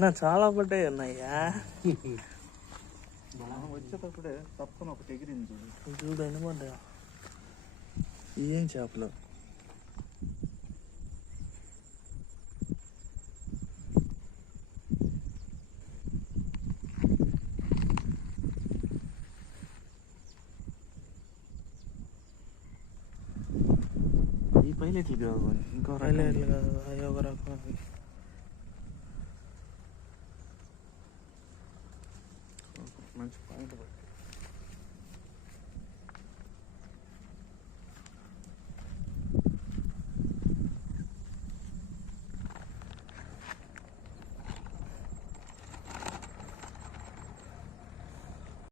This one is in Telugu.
నా చాలా పడ్డాయి అన్నయ్యా. మనం వచ్చేటప్పుడే తప్పని ఒకటి ఎగిరింది చూడు. చూడు ఏం చేపలు? ఈ పైలట్లు కాదు ఇంకో. హైలైట్లు కాదు అయ్యో ఒక రకం. మంచి పాయింట్